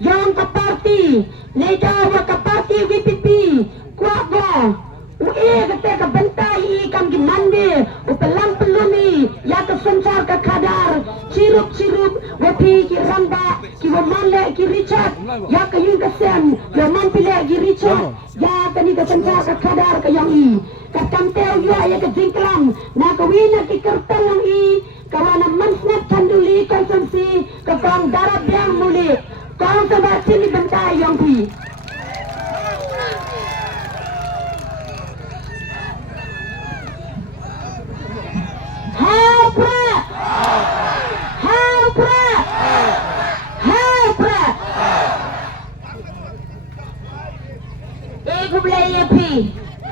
yang ke parti nedawa ke parti VPP kuaga ue kata ke bentai ikan di mandi upelang pelumi ya ke sencar ke kadar cirup wapi ki ramba ki wamale ki Richard ya ke yung kesen ya mampile ki Richard ya ke ni ke sencar ke kadar ke yang i ke kamtel ya ke jingklam na ke wina ki kertang yang i kawana mansnat canduli konsumsi ke kong darab yang mulik kong tempat sini bentai yang pi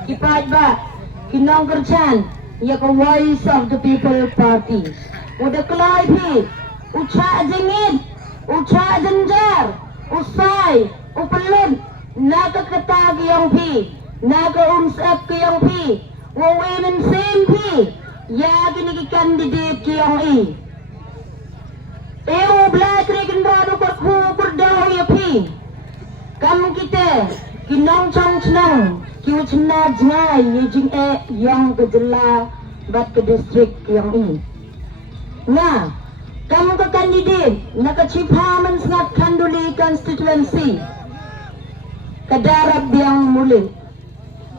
Ipajba kinong kerchan ya ke Voice of the People Party udah kelai pi uca jengit uca jenjar usai upelun naga ketag yang pi naga umsap ke yang pi wawen sem pi ya kini ki candidate ke yang i eu black regen rado kur daw ya pi kam kita kinong chong chnang kiu chna jngai ye jing yang ke jela bat ke district yang ini na kamu ke kandidat na ke Chiphaman Sngat Khanduli constituency ke darab yang muli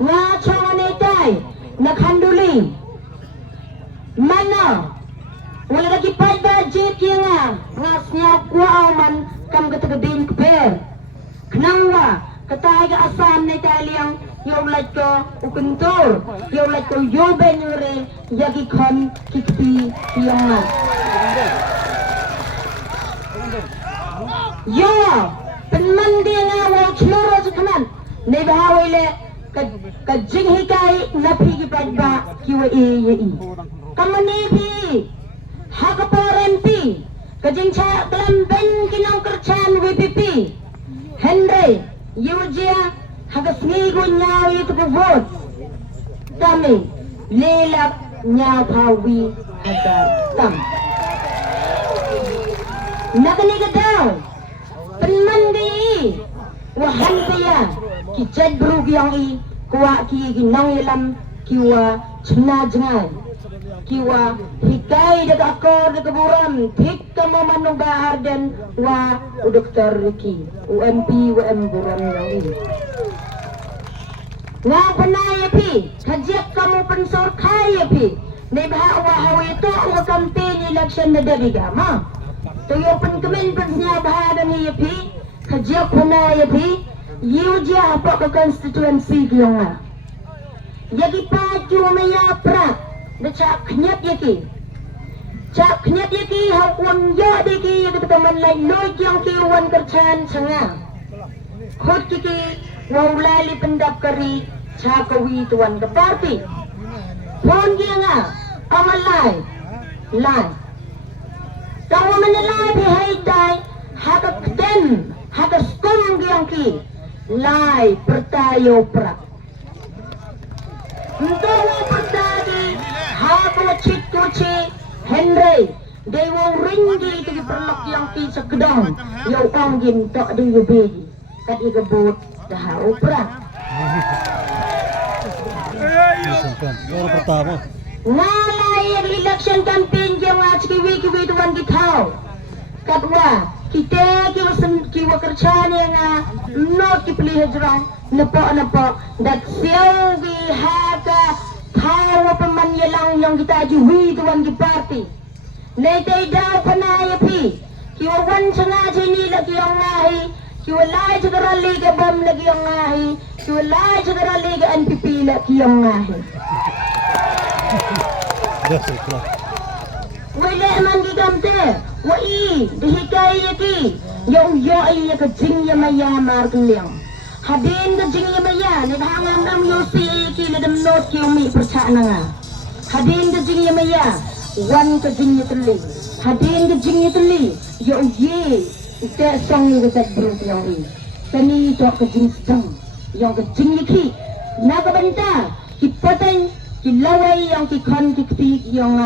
na chonganetai na Khanduli mana wala lagi pai budget yang ngasnya kuaman kam ke tegedin keper kenangwa ketay ka asam na italiang yung like ko ukuntor yung like ko yoben yure yagi kon kikpi yung nga yung penmandi nga wang chloro sa kaman na ibahaway le kajing hikay napi kipagba kiwa i kamanipi hakaporempi kajing cha kalambeng kinang kerchan WPP Henry Yujia hagas ngigo niya itu ke vote kami lelak niya pawi agar tam nakaniga daw penmandi wahan kaya kijad brug yang i kuwa ki ginang ilam kiwa chna jangan kiwa hikay daga akor daga buram tik kamo manong bahar dan wa Dr. Ricky UMP UM buram yang ini nga panaya pi kajak kamu pensor kaya pi nebha wa hawi to wa campaign election na dadiga ma to yo pen kemen pensnya bahada ni pi kajak panaya pi yuja apa ke constituency gyonga yagi paju maya pra de cak knyat yaki hakun yo diki yaki teman lain loy yang ki wan kerchan sanga khot kiki wawlali pendap kari chakawi tuan ke parti pon dia nga amalai lai kamu menilai bihai dai haka kten haka skum yang ki lai pertayo pra untuk pertadi haka cikuci Henry dewa ringgi itu diperlok yang ki sekedang yau anggin tak diubi kat ikebut dah opera ngalai election campaign yang kiwi tuan kita kedua kita kiwa kerjaan yang not dipilih hijrah nepo dat siau di haka tahu pemanyelang yang kita ajuwi tuan di parti netai daw panaya pi kiwa wan sengaja ni lagi yang nahi kiwa lai sekarang liga bom lagi yang nahi kiwa lai sekarang liga NPP lagi yang nahi wala man gigamte wa i dihikai yaki yung yo ay yakajing yamaya markliang hadin ka jing yamaya naghangan nam yo si ki ladam not ki umi percana nga hadin ka jing yamaya wan ka jing yatuli hadin ka jing yatuli yo ye ite sang yo kat bro yang i kani to ka jing stang yung ka jing yaki nagabanta ipatan kilaway yang kikon kikpi yang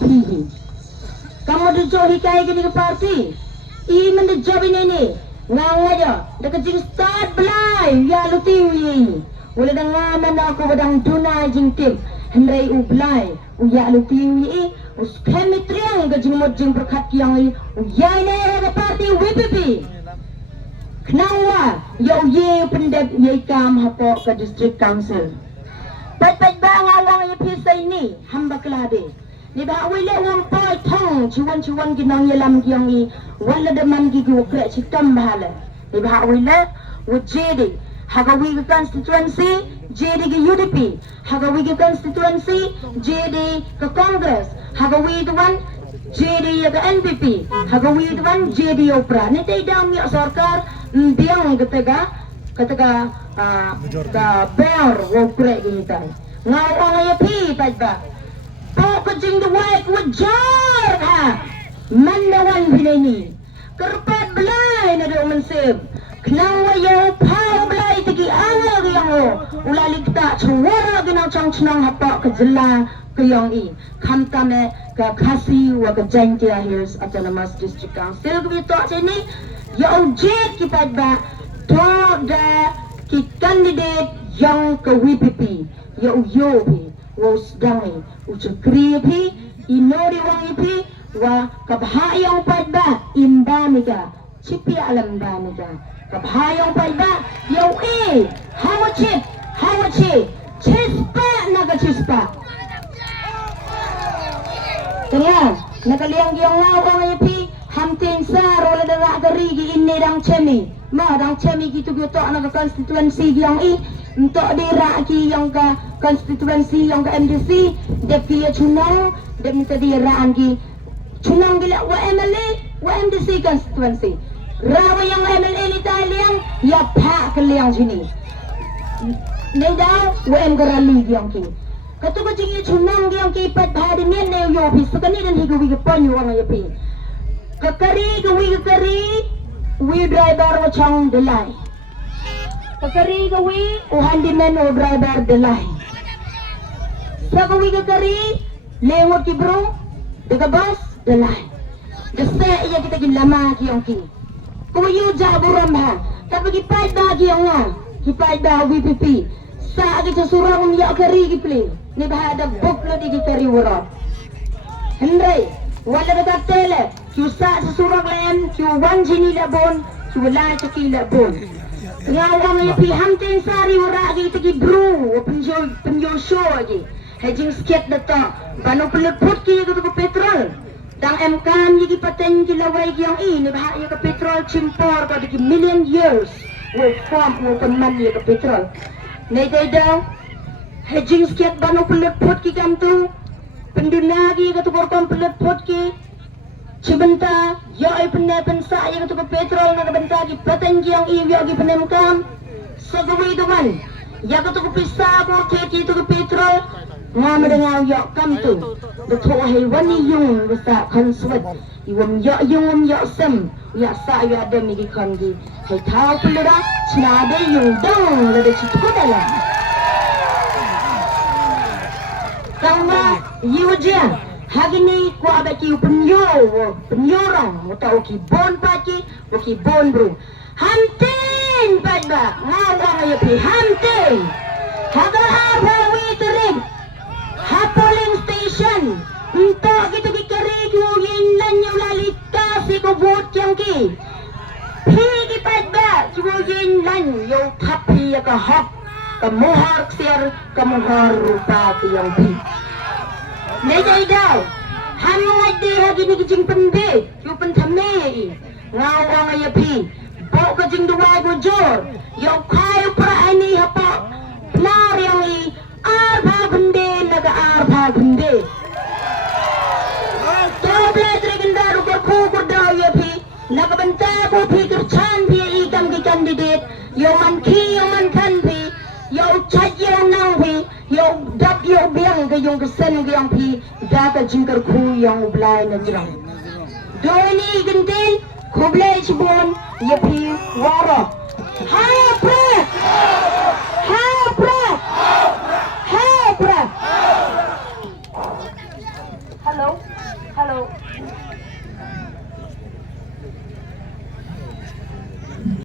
pihi kamu dijohi kaya gini ke parti i mendejobi nene Ngau aja, dah kecing start belai, ya lu tiwi. Wala dah ngaman aku badang duna jing tim, hendai u belai, ya lu tiwi. Us chemitriang ke jing mod jing berkat yang ya ini ada parti WPP. Kenapa? Ya ye pendek ye kam hapok ke district council. Pat bang awang ye pisai ni hamba kelade. Ni ba wile wang poi tong ciwan ginang ye lam giang i wala de man gi gu krek cikam bahala. Ni ba wile wo JD Hagawi constituency JD ke UDP, Hagawi ke constituency JD ke Congress, Hagawi tuan JD ke NPP, Hagawi tuan JD opera. Ni tidak miak sarkar biang ketika ber wo krek kita. Ngau orang ye pi tajba. Pok kejing duai kujar ha. Mandawan bineni. Kerpat belai na do mensib. Kenapa yo pau belai tegi awal yang o. Ulali kita suara ginau cang cenang hapak ke jela ke yang i. Kam kame ke kasi wa ke Jaintia Hills Autonomous District Council ke bitok sini. Yo jet kita ba to da ki kandidat yang ke WPP. Yo pi. Wo sedang ucakri pi inori wang pi wa kabhayang padba imbamiga cipi alam bamiga kabhayang padba yo hawachi chispa naga chispa tengah nakaliang giang wang pi hamtin sar wala da gari gi inni dang chemi ma dang chemi gitu gitu naga constituency giang i untuk diraki yang ke konstituensi yang ke MDC dia pilih cunang dia minta diraan ki cunang gila wa MLA wa MDC konstituensi rawa yang MLA ni taliang ya pak keliang sini nedau wa M gerali yang ki katu ko jingi cunang yang ki pat bahadi men ne yo pi sekani dan higu wi pon yo ang yo pi kekari wi driver wa chang delai kekari gawi handyman o driver delay. Sa gawi kekari lewat ki bro dega bus delay. Gese iya kita gilama ki yong ki. Kuyu jaburam ha. Tapi ki pai ba ki yong nga. Ki pai ba WPP. Sa agi sa surang ya kari ki pli. Ni ba ada buklo di ki kari wara. Hendrai wala daga tele. Ki sa surang len ki wan jini labon ki wala ki labon. Ngawang ay pihamtin sari wara agi tagi bro penjo show agi hejing sket data bano peleput ki ko petrol dang MKM gi paten ki lawai gi yang ini bahaya ke petrol cimpor ka di million years will form mo man ye ke petrol nei dai da hejing sket bano peleput ki kamtu penduna gi ka tu korkom peleput ki Cibenta, ya ay pensa yang untuk petrol na benta gi paten gi yang iyo gi penemkam sagawi duman ya ka tu pisa ko teki tu petrol ngam dengan ya kam tu betul hai wani yung besa konsuat iwam ya sem ya sa ya ada mi gi kan gi hai thau pelura chnade yung dong le de chitu dalam kama yujian Hagini ko abaki penyorong atau ki bon paki o ki bon bro hamten padba ngawang ayo pi hamten haga apa witering ha polling station untuk gitu ki kari ko yin yung lalita si ko vote yang ki pi ki padba ki yin lan yo tapi ya ka hop kamuhar ksir kamuhar rupa ki yang pi Nejai daw, hamad di lagi ni kijing pende, yung pentamay, ngawang ayapi, bau kijing duwag wajor, yung kayo pra ani hapa, nar yang i, arba bende, naga arba bende. Toble tregendaru berkukur daw yapi, naga benta ko pikir chan pi ikam ki kandidat, yung man kan pi, yung chat yung nang pi, yung dap yung biang ke yung kesen ke yang pi data jingkar ku yang ublay na jirang. Doi ni gentil kublay cibon ya pi waro